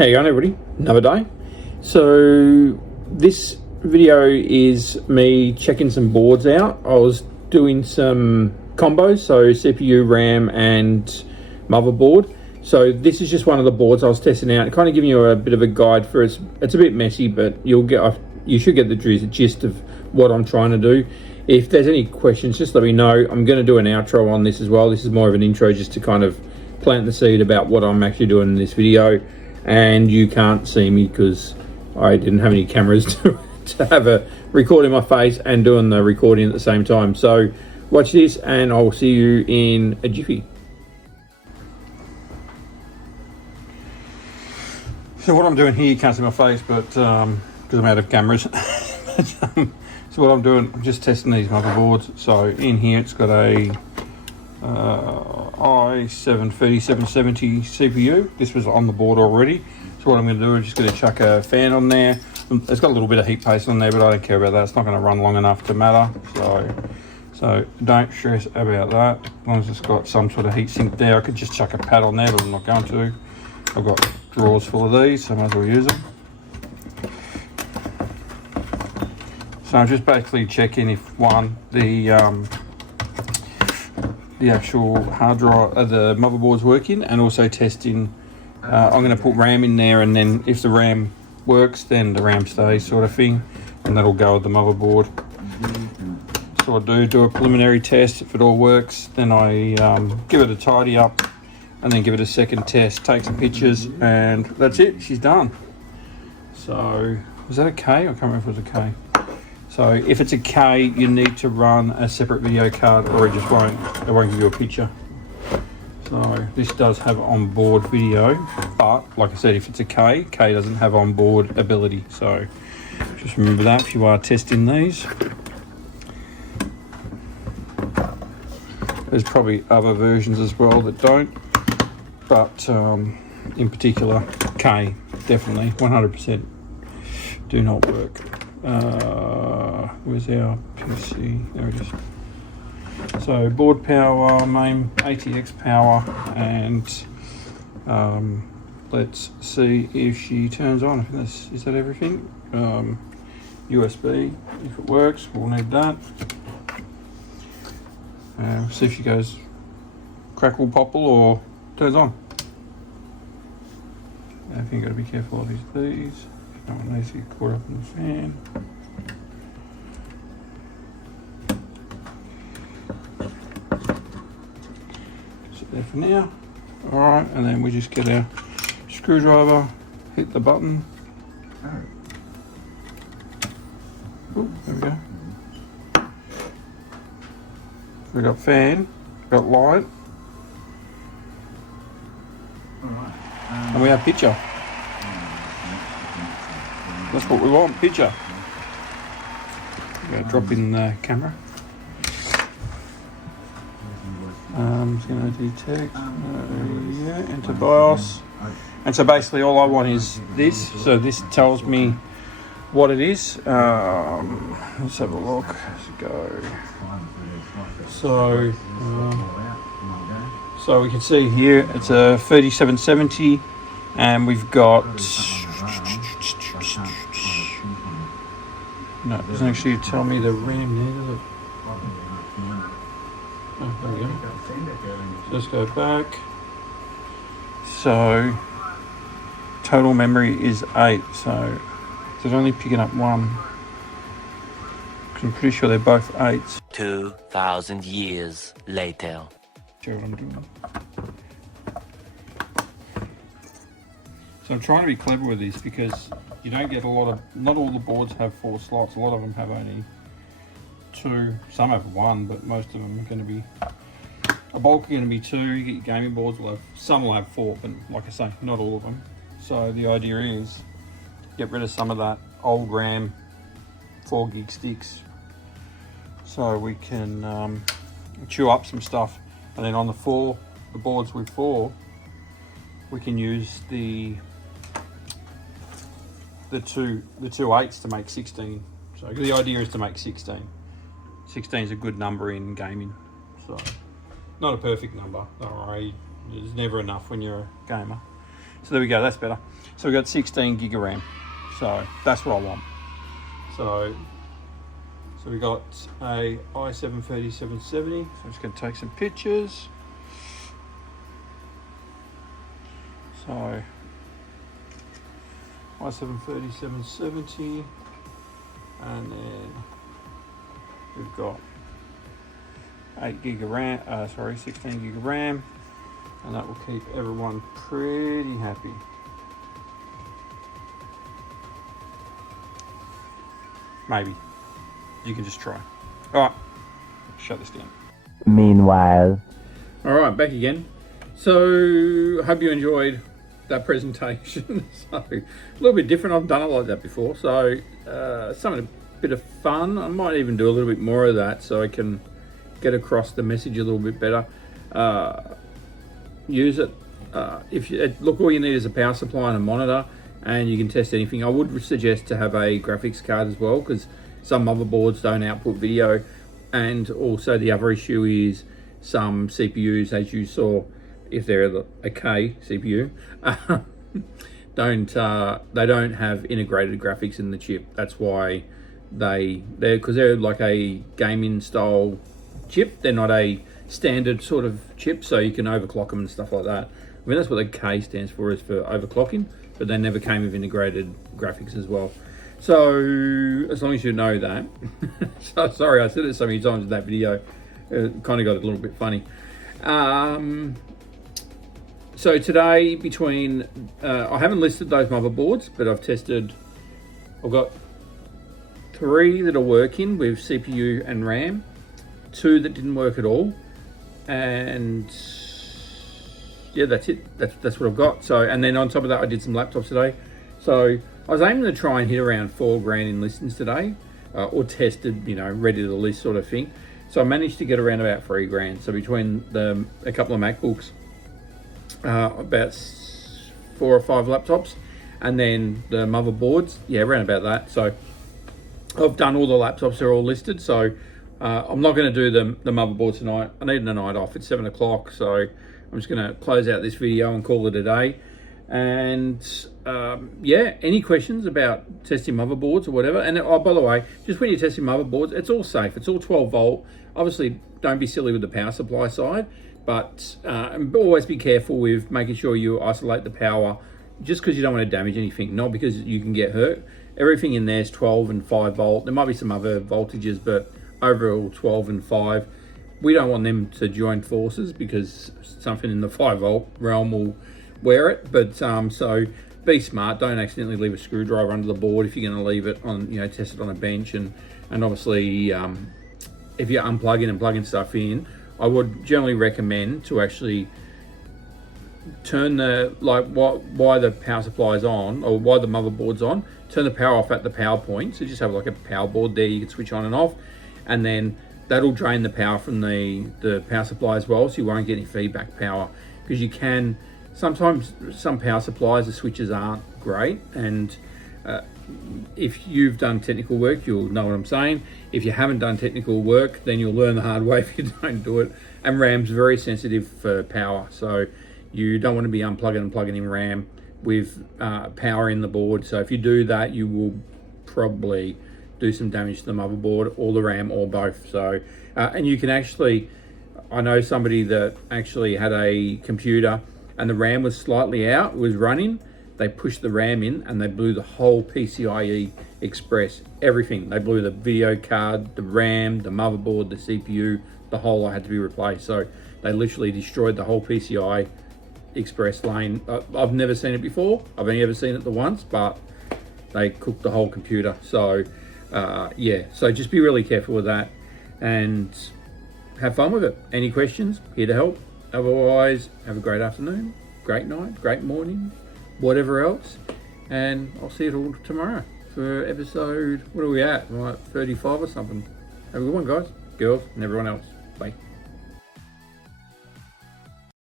How you going, everybody? Another day. So this video is me checking some boards out. I was doing some combos, so CPU, RAM and motherboard. So this is just one of the boards I was testing out, kind of giving you a bit of a guide for it. It's a bit messy, but you should get the gist of what I'm trying to do. If there's any questions, just let me know. I'm going to do an outro on this as well. This is more of an intro just to kind of plant the seed about what I'm actually doing in this video. And you can't see me because I didn't have any cameras to have a recording my face and doing the recording at the same time. So watch this and I'll see you in a jiffy. So what I'm doing here, you can't see my face, but because I'm out of cameras. So what I'm doing, I'm just testing these motherboards. So in here it's got a i7-3770 CPU. This was on the board already. So what I'm going to do is just going to chuck a fan on there. It's got a little bit of heat paste on there, but I don't care about that. It's not going to run long enough to matter. So don't stress about that. As long as it's got some sort of heat sink there. I could just chuck a pad on there, but I'm not going to. I've got drawers full of these, so I might as well use them. So I'm just basically checking if the actual hard drive, the motherboard's working, and also testing. I'm going to put RAM in there, and then if the RAM works, then the RAM stays, sort of thing, and that'll go with the motherboard. So I do a preliminary test. If it all works, then I give it a tidy up, and then give it a second test, take some pictures, and that's it. She's done. So was that a K? I can't remember if it was a K. So if it's a K, you need to run a separate video card, or it won't give you a picture. So this does have onboard video, but like I said, if it's a K doesn't have onboard ability. So just remember that if you are testing these. There's probably other versions as well that don't, but in particular, K definitely 100% do not work. Where's our PC? There it is. So board power, main ATX power, and let's see if she turns on. I think is that everything? USB, if it works, we'll need that. See if she goes crackle popple or turns on. I think you've got to be careful of these. You don't want these to get caught up in the fan. Sit there for now. Alright, and then we just get our screwdriver, hit the button. Ooh, there we go. We got fan, got light, and we have picture. That's what we want, picture. Drop in the camera. Just going to detect, enter BIOS. And so basically all I want is this. So this tells me what it is. Let's have a look. Let's go. So we can see here it's a 3770, and we've got. No, it doesn't actually tell me the RAM there, does it? Oh, there we go. So let's go back. So total memory is 8, so it's only picking up 1. Because I'm pretty sure they're both 8s. 2,000 years later. Show what I'm doing. So I'm trying to be clever with this because you don't get not all the boards have 4 slots. A lot of them have only 2. Some have 1, but most of them are going to be, a bulk are going to be 2. You get your gaming boards, some will have 4, but like I say, not all of them. So the idea is get rid of some of that old RAM 4 gig sticks so we can chew up some stuff. And then on the boards with 4, we can use the two 8s to make 16. So the idea is to make 16. 16 is a good number in gaming. So not a perfect number, don't worry. There's never enough when you're a gamer. So there we go, that's better. So we've got 16 gig of RAM. So that's what I want. So we got a i7 3770. So I'm just going to take some pictures. So i7 3770, and then we've got 8 gig of RAM. 16 gig of RAM, and that will keep everyone pretty happy. Maybe. You can just try. Alright, shut this down. Meanwhile. Alright, back again. So, hope you enjoyed that presentation. So, a little bit different. I've done it like that before. So, something a bit of fun. I might even do a little bit more of that so I can get across the message a little bit better. Use it. Look, all you need is a power supply and a monitor, and you can test anything. I would suggest to have a graphics card as well, because some motherboards don't output video, and also the other issue is some CPUs, as you saw, if they're a K CPU, they don't have integrated graphics in the chip. That's why they're like a gaming style chip. They're not a standard sort of chip, so you can overclock them and stuff like that. I mean, that's what the K stands for, is for overclocking, but they never came with integrated graphics as well. So as long as you know that. So sorry, I said it so many times in that video. It kind of got a little bit funny. So today, between I haven't listed those motherboards, but I've got 3 that are working with CPU and RAM, 2 that didn't work at all, and yeah, that's it. That's what I've got. So, and then on top of that, I did some laptops today. So I was aiming to try and hit around $4,000 in listings today, or tested, ready to list sort of thing. So I managed to get around about $3,000. So between a couple of MacBooks, about 4 or 5 laptops, and then the motherboards, yeah, around about that. So I've done all the laptops; they're all listed. So I'm not going to do the motherboard tonight. I need a night off. It's 7 o'clock, so I'm just going to close out this video and call it a day. And yeah, any questions about testing motherboards or whatever? And by the way, just when you're testing motherboards, it's all safe. It's all 12 volt. Obviously, don't be silly with the power supply side, but always be careful with making sure you isolate the power, just because you don't want to damage anything, not because you can get hurt. Everything in there is 12 and 5 volt. There might be some other voltages, but overall 12 and 5. We don't want them to join forces, because something in the 5 volt realm will wear it. But so be smart. Don't accidentally leave a screwdriver under the board if you're going to leave it on, test it on a bench. And obviously, if you're unplugging and plugging stuff in, I would generally recommend to actually turn while the power supply is on, or while the motherboard's on, turn the power off at the power point. So just have like a power board there you can switch on and off, and then that'll drain the power from the power supply as well, so you won't get any feedback power. Because you can, sometimes some power supplies, the switches aren't great, and if you've done technical work, you'll know what I'm saying. If you haven't done technical work, then you'll learn the hard way if you don't do it. And RAM's very sensitive for power, so you don't want to be unplugging and plugging in RAM with power in the board. So if you do that, you will probably do some damage to the motherboard or the RAM or both. So and you can actually, I know somebody that actually had a computer and the RAM was slightly out, it was running. They pushed the RAM in and they blew the whole PCIe Express, everything. They blew the video card, the RAM, the motherboard, the CPU, the whole lot had to be replaced. So they literally destroyed the whole PCI Express lane. I've never seen it before. I've only ever seen it the once, but they cooked the whole computer. So yeah, so just be really careful with that and have fun with it. Any questions? Here to help. Otherwise, have a great afternoon, great night, great morning, whatever else, and I'll see you all tomorrow for episode, what are we at, like 35 or something. Have a good one, guys, girls, and everyone else.